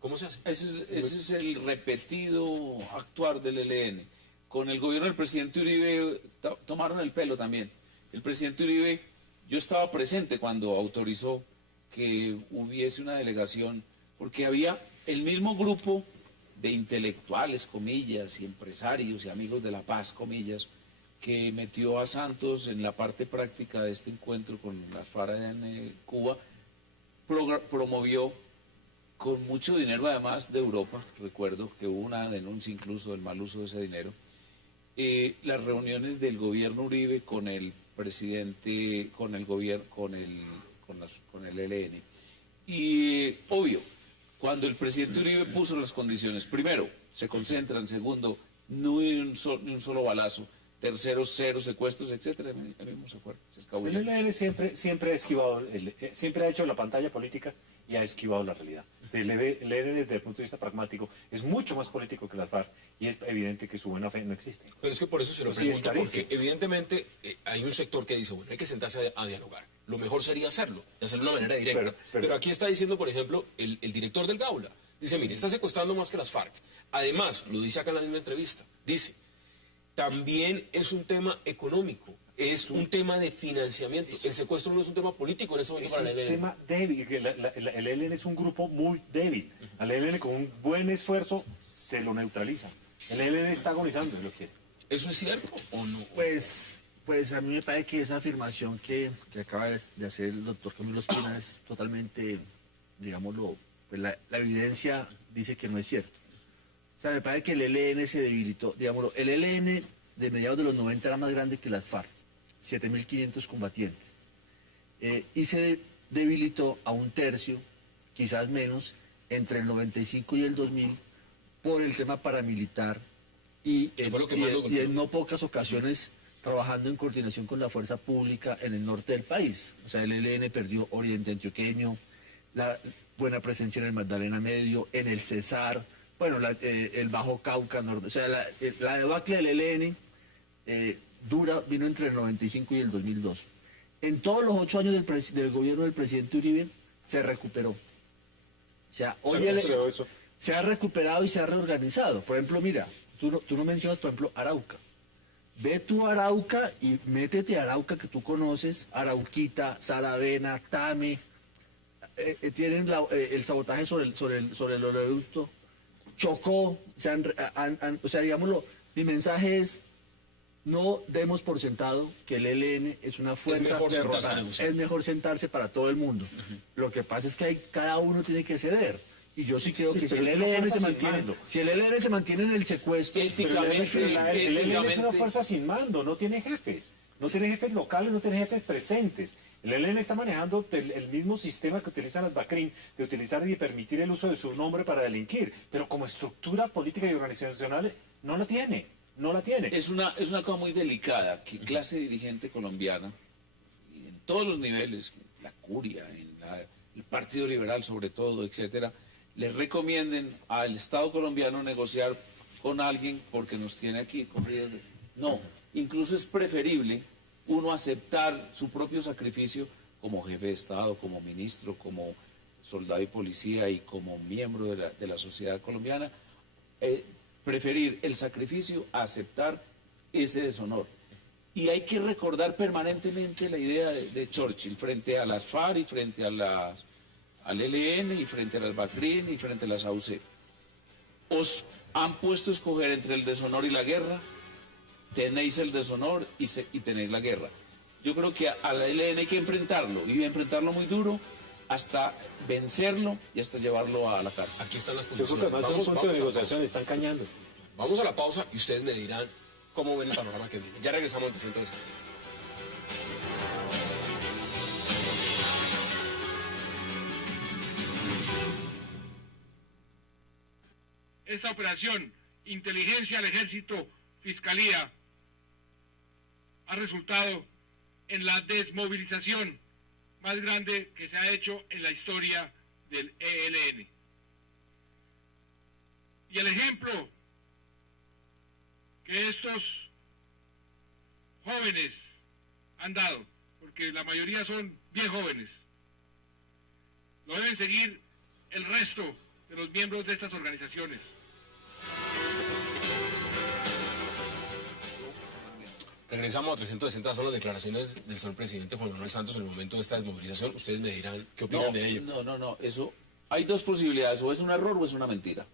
¿Cómo se hace? Ese es el repetido actuar del ELN. Con el gobierno del presidente Uribe tomaron el pelo también. El presidente Uribe, yo estaba presente cuando autorizó que hubiese una delegación, porque había el mismo grupo de intelectuales, comillas, y empresarios y amigos de la paz, comillas, que metió a Santos en la parte práctica de este encuentro con la FARC en Cuba, promovió con mucho dinero además de Europa, recuerdo que hubo una denuncia incluso del mal uso de ese dinero, las reuniones del gobierno Uribe con el presidente, con el gobierno, con el ELN. Y obvio, cuando el presidente Uribe puso las condiciones, primero, se concentran, segundo, no hay un solo balazo, tercero, 0 secuestros, etcétera, el mismo se fue, se escabulló. El ELN siempre ha esquivado, siempre ha hecho la pantalla política y ha esquivado la realidad. El ELN desde el punto de vista pragmático es mucho más político que las FARC y es evidente que su buena fe no existe. Pero es que por eso se lo Pues sí, es pregunto, porque clarísimo. evidentemente hay un sector que dice, bueno, hay que sentarse a dialogar. Lo mejor sería hacerlo, y hacerlo de una manera directa. Pero aquí está diciendo, por ejemplo, el director del Gaula. Dice, mire, está secuestrando más que las FARC. Además, lo dice acá en la misma entrevista, dice, también es un tema económico, es un tema de financiamiento. El secuestro no es un tema político en ese momento Es para un el ELN. tema débil, que el ELN es un grupo muy débil. Al ELN con un buen esfuerzo se lo neutraliza. El ELN está agonizando, lo quiere. ¿Eso es cierto o no? Pues a mí me parece que esa afirmación que acaba de hacer el doctor Camilo Espina es totalmente, digámoslo, pues la evidencia dice que no es cierto. O sea, me parece que el ELN se debilitó. Digámoslo, el ELN de mediados de los 90 era más grande que las FARC, 7.500 combatientes. Y se debilitó a un tercio, quizás menos, entre el 95 y el 2000, por el tema paramilitar y fue lo que más lo golpeó. en no pocas ocasiones trabajando en coordinación con la fuerza pública en el norte del país. O sea, el ELN perdió Oriente Antioqueño, la buena presencia en el Magdalena Medio, en el Cesar, bueno, el Bajo Cauca, o sea, la debacle del ELN vino entre el 95 y el 2002. En todos los 8 años del gobierno del presidente Uribe se recuperó. O sea, hoy se ha recuperado y se ha reorganizado. Por ejemplo, mira, tú no mencionas, por ejemplo, Arauca. Ve tú a Arauca y métete a Arauca que tú conoces, Arauquita, Saravena, Tame, tienen el sabotaje sobre el oleoducto, Chocó, o sea, digámoslo, mi mensaje es, no demos por sentado que el ELN es una fuerza derrotada. Es mejor sentarse para todo el mundo. Lo que pasa es que cada uno tiene que ceder. Y yo sí creo que si el ELN se mantiene en el secuestro, éticamente, el ELN es una fuerza sin mando, no tiene jefes. No tiene jefes locales, no tiene jefes presentes. El ELN está manejando el mismo sistema que utilizan las BACRIM, de utilizar y permitir el uso de su nombre para delinquir. Pero como estructura política y organizacional no la tiene. No la tiene. Es una cosa muy delicada que clase dirigente colombiana, en todos los niveles, la curia, el Partido Liberal sobre todo, etcétera, le recomienden al Estado colombiano negociar con alguien porque nos tiene aquí. No, incluso es preferible uno aceptar su propio sacrificio como jefe de Estado, como ministro, como soldado y policía y como miembro de la sociedad colombiana, preferir el sacrificio a aceptar ese deshonor. Y hay que recordar permanentemente la idea de Churchill frente a las FARC y frente a al ELN y frente a las BACRIM y frente a las AUC. Os han puesto a escoger entre el deshonor y la guerra, tenéis el deshonor y tenéis la guerra. Yo creo que al ELN hay que enfrentarlo, y enfrentarlo muy duro, hasta vencerlo y hasta llevarlo a la cárcel. Aquí están las Yo posiciones. creo que más de un punto de negociación están cañando. Vamos a la pausa y ustedes me dirán cómo ven el panorama que viene. Ya regresamos ante Centro de Descanso. Esta operación, inteligencia al ejército, fiscalía, ha resultado en la desmovilización más grande que se ha hecho en la historia del ELN. Y el ejemplo que estos jóvenes han dado, porque la mayoría son bien jóvenes, lo deben seguir el resto de los miembros de estas organizaciones. Regresamos a 360, son las declaraciones del señor presidente Juan Manuel Santos en el momento de esta desmovilización. Ustedes me dirán qué opinan de ello. No, eso, hay dos posibilidades, o es un error o es una mentira.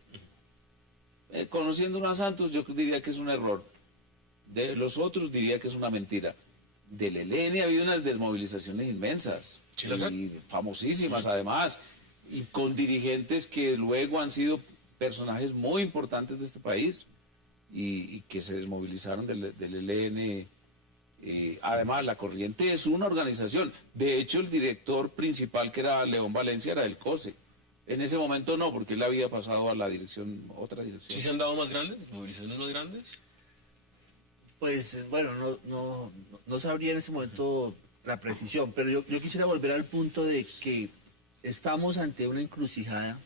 Conociendo a Santos, yo diría que es un error. De los otros diría que es una mentira. Del ELN ha habido unas desmovilizaciones inmensas, ¿Sí las han? y famosísimas además, y con dirigentes que luego han sido personajes muy importantes de este país y que se desmovilizaron del ELN. Además, la Corriente es una organización. De hecho, el director principal, que era León Valencia, era del COSE. En ese momento no, porque él había pasado a la dirección, otra dirección. ¿Sí se han dado más grandes? ¿Movilizaciones más grandes? Pues bueno, no sabría en ese momento la precisión, pero yo quisiera volver al punto de que estamos ante una encrucijada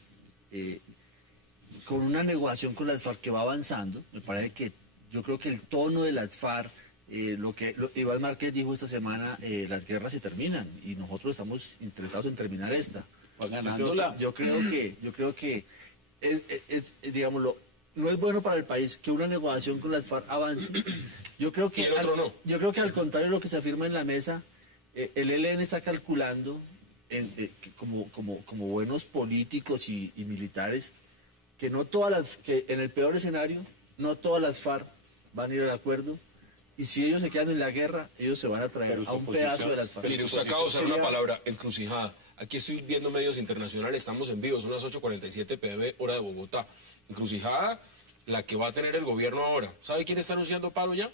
con una negociación con las FARC que va avanzando. Me parece que yo creo que el tono de las FARC, Iván Márquez dijo esta semana, las guerras se terminan y nosotros estamos interesados en terminar esta. Va ganándola. Yo creo que digámoslo, no es bueno para el país que una negociación con las FARC avance. Yo creo que ¿Y el otro no? Yo creo que al contrario de lo que se afirma en la mesa, el ELN está calculando como buenos políticos y militares que que en el peor escenario no todas las FARC van a ir al acuerdo, y si ellos se quedan en la guerra, ellos se van a traer a un pedazo de las FARC. Mire, usted acaba de usar una palabra, encrucijada. Aquí estoy viendo medios internacionales, estamos en vivo, son las 8:47 pm, hora de Bogotá. Encrucijada, la que va a tener el gobierno ahora. ¿Sabe quién está anunciando paro ya?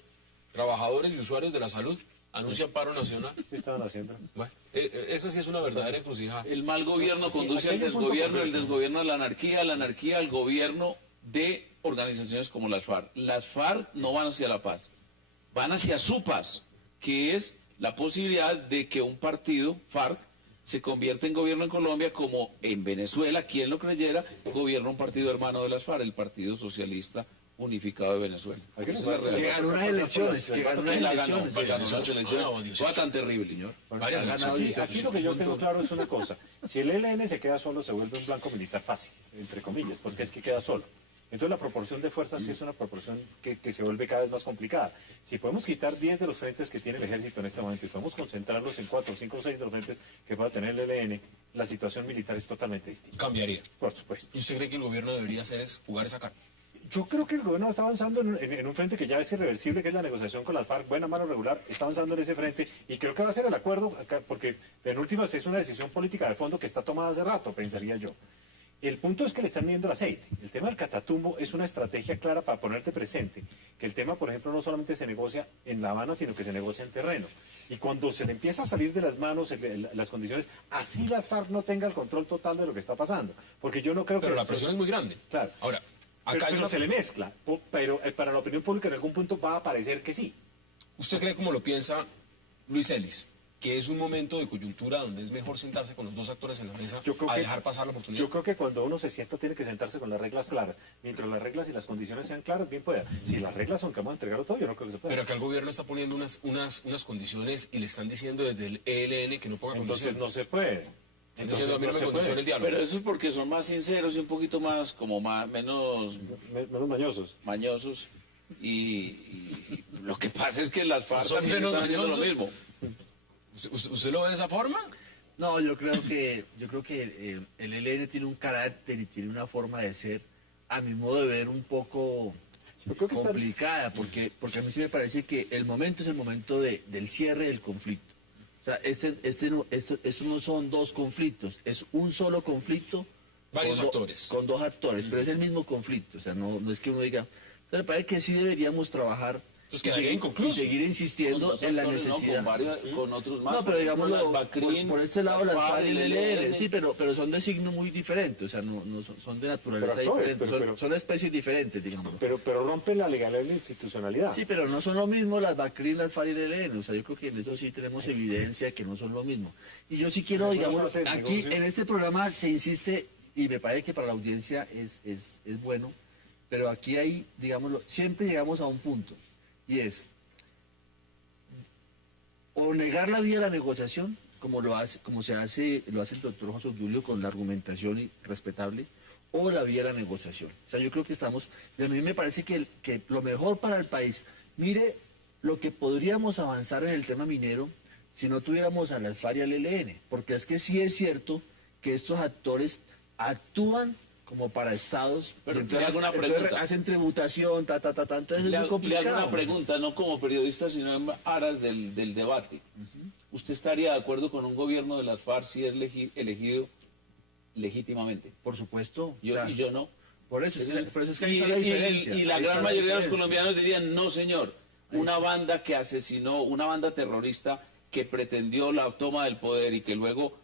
Trabajadores y usuarios de la salud anuncian paro nacional. Sí, estaban haciendo. Bueno, esa sí es una verdadera encrucijada. El mal gobierno conduce al desgobierno, el desgobierno a la anarquía al gobierno de organizaciones como las FARC. Las FARC no van hacia la paz, van hacia su paz, que es la posibilidad de que un partido, FARC, se convierta en gobierno en Colombia, como en Venezuela, quien lo creyera, gobierna un partido hermano de las FARC, el Partido Socialista Unificado de Venezuela. Que ganó unas elecciones, fue tan terrible, señor. Aquí lo que yo tengo claro es una cosa: si el ELN se queda solo, se vuelve un blanco militar fácil, entre comillas, porque es que queda solo. Entonces la proporción de fuerzas sí es una proporción que se vuelve cada vez más complicada. Si podemos quitar 10 de los frentes que tiene el ejército en este momento y podemos concentrarlos en 4, 5, 6 de los frentes que pueda tener el ELN, la situación militar es totalmente distinta. Cambiaría. Por supuesto. ¿Y usted cree que el gobierno debería hacer es jugar esa carta? Yo creo que el gobierno está avanzando en un frente que ya es irreversible, que es la negociación con las FARC, buena mano regular, está avanzando en ese frente y creo que va a ser el acuerdo, porque en últimas es una decisión política de fondo que está tomada hace rato, pensaría yo. El punto es que le están midiendo el aceite. El tema del catatumbo es una estrategia clara para ponerte presente, que el tema, por ejemplo, no solamente se negocia en La Habana, sino que se negocia en terreno. Y cuando se le empieza a salir de las manos las condiciones, así las FARC no tenga el control total de lo que está pasando. Porque yo no creo que... Pero la presión es muy grande. Claro. Ahora, acá pero se le mezcla. Pero para la opinión pública en algún punto va a parecer que sí. ¿Usted cree como lo piensa Luis Ellis? Que es un momento de coyuntura donde es mejor sentarse con los dos actores en la mesa a dejar pasar la oportunidad. Yo creo que cuando uno se sienta tiene que sentarse con las reglas claras. Mientras las reglas y las condiciones sean claras, bien pueda. Si las reglas son que vamos a entregarlo todo, yo no creo que se pueda. Pero acá el gobierno está poniendo unas condiciones y le están diciendo desde el ELN que no ponga condiciones. Entonces no se puede. Están diciendo, a mí no me condiciona el diálogo. Pero eso es porque son más sinceros y un poquito más, menos mañosos. Y lo que pasa es que las FARC son también menos están haciendo lo mañosos. mismo. ¿Usted lo ve de esa forma? No, yo creo que el ELN tiene un carácter y tiene una forma de ser, a mi modo de ver, un poco complicada, porque a mí sí me parece que el momento es el momento del cierre del conflicto. O sea, esto no son dos conflictos, es un solo conflicto. Varios actores. Con dos actores, pero es el mismo conflicto. O sea, no es que uno diga... Entonces, me parece que sí deberíamos trabajar... Pues quedaría inconcluso. Y seguir insistiendo en la necesidad. Con otros más. No, pero digámoslo, Bacrin, por este lado las FARC y el ELN, ELN. sí, pero son de signo muy diferente, o sea, no son de naturaleza diferente, son especies diferentes, digamos. Pero rompe la legalidad y la institucionalidad. Sí, pero no son lo mismo las Bacrin, las FARC y el ELN, o sea, yo creo que en eso sí tenemos evidencia que no son lo mismo. Y yo sí quiero, digamos, aquí en este programa se insiste, y me parece que para la audiencia es bueno, pero aquí hay, digámoslo, siempre llegamos a un punto. Y es o negar la vía a la negociación, como lo hace el doctor José Obdulio con la argumentación respetable, o la vía a la negociación. O sea, yo creo que y a mí me parece que lo mejor para el país, mire lo que podríamos avanzar en el tema minero si no tuviéramos a las FARC y al ELN, porque es que sí es cierto que estos actores actúan como para estados, pero entonces, le hago una pregunta. hacen tributación, entonces es muy complicado. Le hago una pregunta, no como periodista, sino en aras del debate. ¿Usted estaría de acuerdo con un gobierno de las FARC si es elegido legítimamente? Por supuesto. Y yo no. Por eso es que ahí está la diferencia. Y la gran mayoría de los colombianos dirían, no señor, una banda que asesinó, una banda terrorista que pretendió la toma del poder y que luego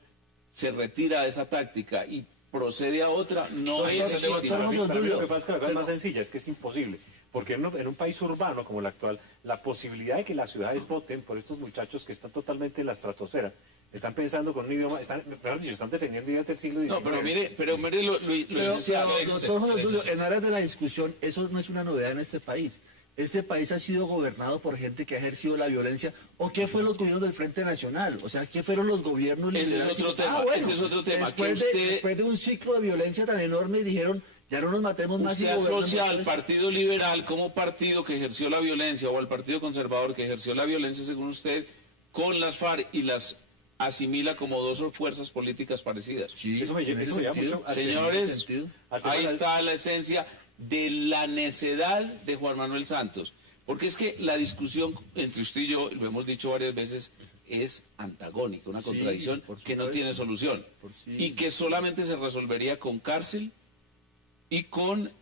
se retira de esa táctica y procede a otra, no es legítima. Lo que pasa es que la cosa es más sencilla, es que es imposible. Porque en un país urbano como el actual, la posibilidad de que las ciudades voten por estos muchachos que están totalmente en la estratosfera, están pensando con un idioma, están defendiendo ideas del siglo XIX. No, pero mire lo en áreas de la discusión, eso no es una novedad en este país. Este país ha sido gobernado por gente que ha ejercido la violencia. ¿O qué fue los gobiernos del Frente Nacional? O sea, ¿qué fueron los gobiernos liberales? Ese es otro tema. Después de un ciclo de violencia tan enorme, dijeron, ya no nos matemos más. Usted asocia al Partido Liberal como partido que ejerció la violencia o al Partido Conservador que ejerció la violencia, según usted, con las FARC y las asimila como dos fuerzas políticas parecidas. Sí, eso me llama mucho. Señores, ahí está la esencia de la necedad de Juan Manuel Santos. Porque es que la discusión entre usted y yo, lo hemos dicho varias veces, es antagónica, una contradicción que no tiene solución. Y que solamente se resolvería con cárcel y con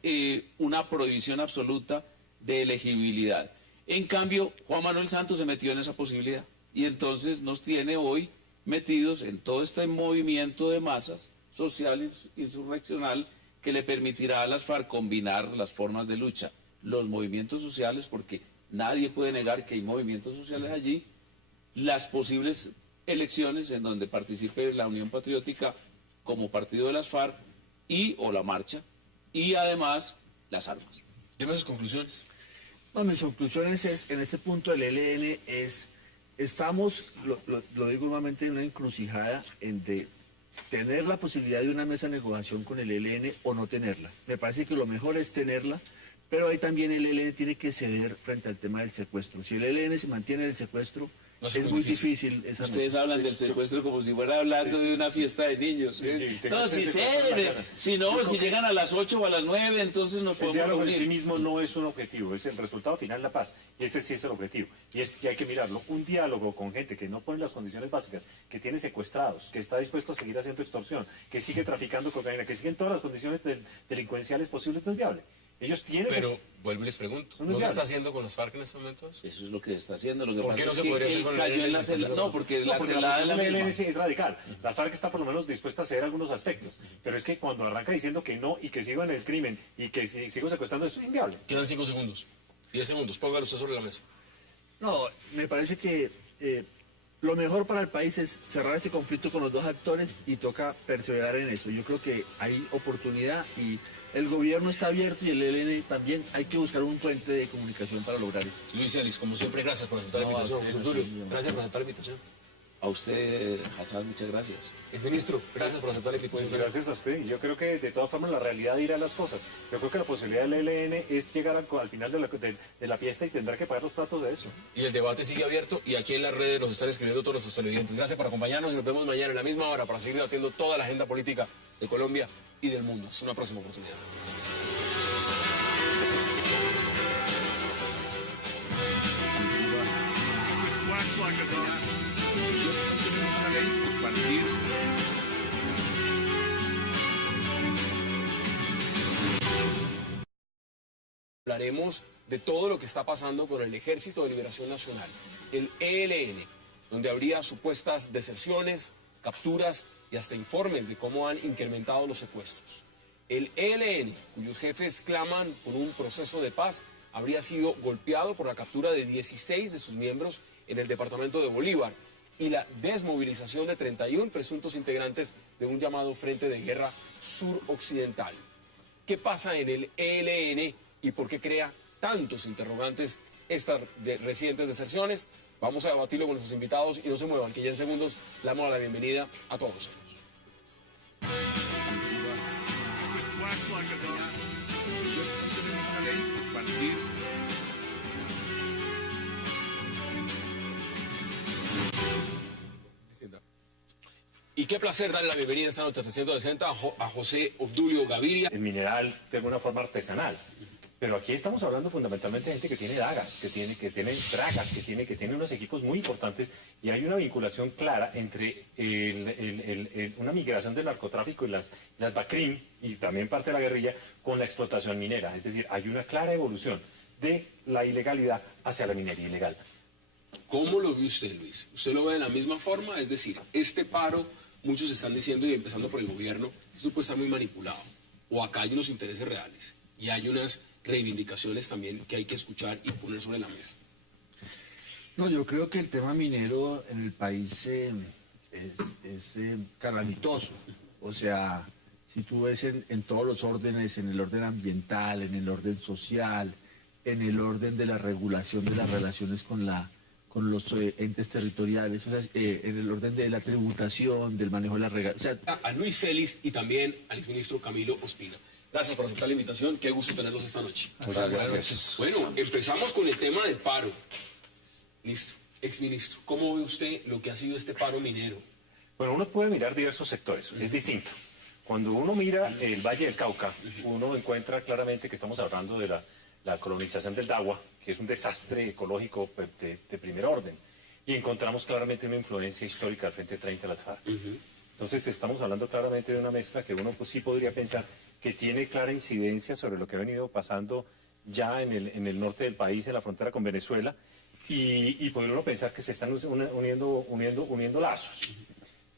una prohibición absoluta de elegibilidad. En cambio, Juan Manuel Santos se metió en esa posibilidad. Y entonces nos tiene hoy metidos en todo este movimiento de masas social insurreccional que le permitirá a las FARC combinar las formas de lucha, los movimientos sociales, porque nadie puede negar que hay movimientos sociales allí, las posibles elecciones en donde participe la Unión Patriótica como partido de las FARC o la marcha, y además las armas. Dime sus conclusiones. No, mis conclusiones es, en este punto del ELN estamos, lo digo nuevamente, en una encrucijada de tener la posibilidad de una mesa de negociación con el ELN o no tenerla. Me parece que lo mejor es tenerla, pero ahí también el ELN tiene que ceder frente al tema del secuestro. Si el ELN se mantiene en el secuestro, es muy difícil esa Ustedes mesa. hablan del secuestro como si fuera hablando de una fiesta de niños. No, si ceden, si no, si llegan a las 8 o a las 9, entonces nos El podemos diálogo en reunir. sí mismo no es un objetivo, es el resultado final, la paz. Y ese sí es el objetivo. Y es que hay que mirarlo. Un diálogo con gente que no pone las condiciones básicas, que tiene secuestrados, que está dispuesto a seguir haciendo extorsión, que sigue traficando cocaína, que sigue en todas las condiciones delincuenciales posibles, no es viable. Ellos tienen... Pero vuelvo y les pregunto, ¿no se está haciendo con las FARC en estos momentos? Eso es lo que está haciendo. Lo que ¿Por pasa qué no es se que podría hacer él con el cayó en ELN la si está celda. haciendo No, porque la porque celada es la el misma. ELN es radical. La FARC está por lo menos dispuesta a ceder algunos aspectos. Pero es que cuando arranca diciendo que no y que sigo en el crimen y que sigo secuestrando, eso es inviable. Quedan 5 segundos. 10 segundos. Póngalo usted sobre la mesa. No, me parece que lo mejor para el país es cerrar ese conflicto con los dos actores y toca perseverar en eso. Yo creo que hay oportunidad y el gobierno está abierto y el ELN también. Hay que buscar un puente de comunicación para lograr eso. Luis Celis, como siempre, gracias por aceptar la No, invitación. a José usted, Tulio, señor. gracias por aceptar la invitación. A usted, Hassan, muchas gracias. Exministro, gracias por aceptar la invitación. Pues gracias a usted. Yo creo que de todas formas la realidad dirá las cosas. Yo creo que la posibilidad del ELN es llegar al final de la fiesta y tendrá que pagar los platos de eso. Y el debate sigue abierto y aquí en las redes nos están escribiendo todos nuestros televidentes. Gracias por acompañarnos y nos vemos mañana en la misma hora para seguir debatiendo toda la agenda política de Colombia y del mundo. Hasta una próxima oportunidad. Hablaremos de todo lo que está pasando con el Ejército de Liberación Nacional, el ELN, donde habría supuestas deserciones, capturas y hasta informes de cómo han incrementado los secuestros. El ELN, cuyos jefes claman por un proceso de paz, habría sido golpeado por la captura de 16 de sus miembros en el departamento de Bolívar y la desmovilización de 31 presuntos integrantes de un llamado Frente de Guerra Suroccidental. ¿Qué pasa en el ELN y por qué crea tantos interrogantes estas recientes deserciones? Vamos a debatirlo con nuestros invitados y no se muevan, que ya en segundos le damos la bienvenida a todos ellos. Y qué placer darle la bienvenida esta noche a 360 a José Obdulio Gaviria. El mineral de alguna forma artesanal. Pero aquí estamos hablando fundamentalmente de gente que tiene dagas, que tiene dragas, que tiene unos equipos muy importantes y hay una vinculación clara entre una migración del narcotráfico y las BACRIM y también parte de la guerrilla con la explotación minera. Es decir, hay una clara evolución de la ilegalidad hacia la minería ilegal. ¿Cómo lo ve usted, Luis? ¿Usted lo ve de la misma forma? Es decir, este paro, muchos están diciendo, y empezando por el gobierno, esto puede estar muy manipulado. O acá hay unos intereses reales y hay unas reivindicaciones también que hay que escuchar y poner sobre la mesa. No, yo creo que el tema minero en el país es calamitoso. O sea, si tú ves en todos los órdenes, en el orden ambiental, en el orden social, en el orden de la regulación de las relaciones con los entes territoriales, o sea, en el orden de la tributación, del manejo de las regalías. O sea, A Luis Félix y también al exministro Camilo Ospina. Gracias por aceptar la invitación. Qué gusto tenerlos esta noche. Muchas gracias. Bueno, empezamos con el tema del paro. Listo. Exministro, ¿cómo ve usted lo que ha sido este paro minero? Bueno, uno puede mirar diversos sectores, es distinto. Cuando uno mira el Valle del Cauca, uno encuentra claramente que estamos hablando de la colonización del Dagua, que es un desastre ecológico de primer orden. Y encontramos claramente una influencia histórica del Frente 30 de las FARC. Entonces estamos hablando claramente de una mezcla que uno pues, sí podría pensar que tiene clara incidencia sobre lo que ha venido pasando ya en el norte del país, en la frontera con Venezuela, y poder uno pensar que se están uniendo lazos.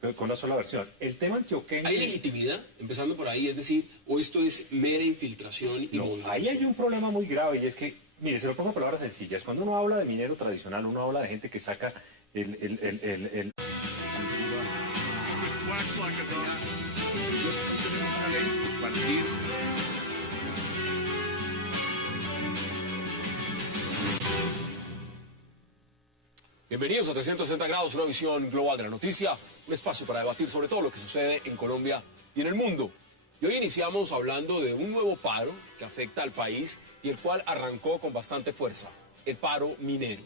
pero con una sola versión. El tema antioqueño... ¿Hay legitimidad? Empezando por ahí, es decir, ¿o esto es mera infiltración y No, movilización? ahí hay un problema muy grave y es que, mire, se lo pongo en palabras sencillas. Cuando uno habla de minero tradicional, uno habla de gente que saca el Bienvenidos a 360 grados, una visión global de la noticia, un espacio para debatir sobre todo lo que sucede en Colombia y en el mundo. Y hoy iniciamos hablando de un nuevo paro que afecta al país y el cual arrancó con bastante fuerza, el paro minero.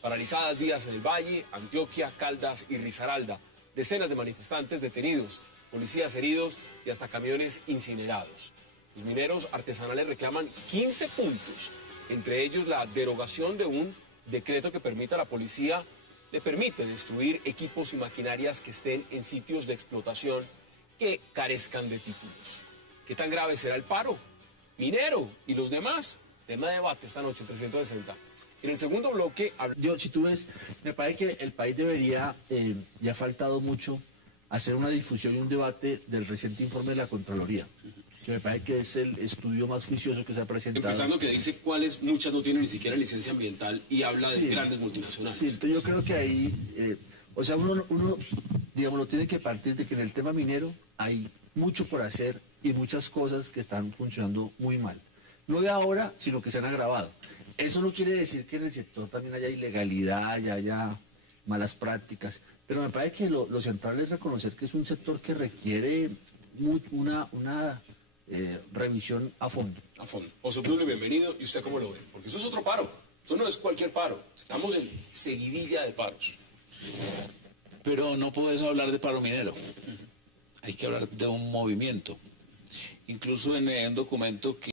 Paralizadas vías en el Valle, Antioquia, Caldas y Risaralda, decenas de manifestantes detenidos, policías heridos y hasta camiones incinerados. Los mineros artesanales reclaman 15 puntos, entre ellos la derogación de un decreto que permite a la policía, le permite destruir equipos y maquinarias que estén en sitios de explotación que carezcan de títulos. ¿Qué tan grave será el paro minero y los demás? Tema de debate esta noche en 360. En el segundo bloque... Si tú ves, me parece que el país debería, y ha faltado mucho, hacer una difusión y un debate del reciente informe de la Contraloría, que me parece que es el estudio más juicioso que se ha presentado. Empezando que dice cuáles muchas no tienen ni siquiera licencia ambiental y habla de grandes multinacionales. Sí, entonces yo creo que ahí, uno, digamos, lo tiene que partir de que en el tema minero hay mucho por hacer y muchas cosas que están funcionando muy mal. No de ahora, sino que se han agravado. Eso no quiere decir que en el sector también haya ilegalidad, haya malas prácticas, pero me parece que lo central es reconocer que es un sector que requiere una revisión a fondo. A fondo. José Obdulio, bienvenido. ¿Y usted cómo lo ve? Porque eso es otro paro. Eso no es cualquier paro. Estamos en seguidilla de paros. Pero no puedes hablar de paro minero. Hay que hablar de un movimiento. Incluso en un documento que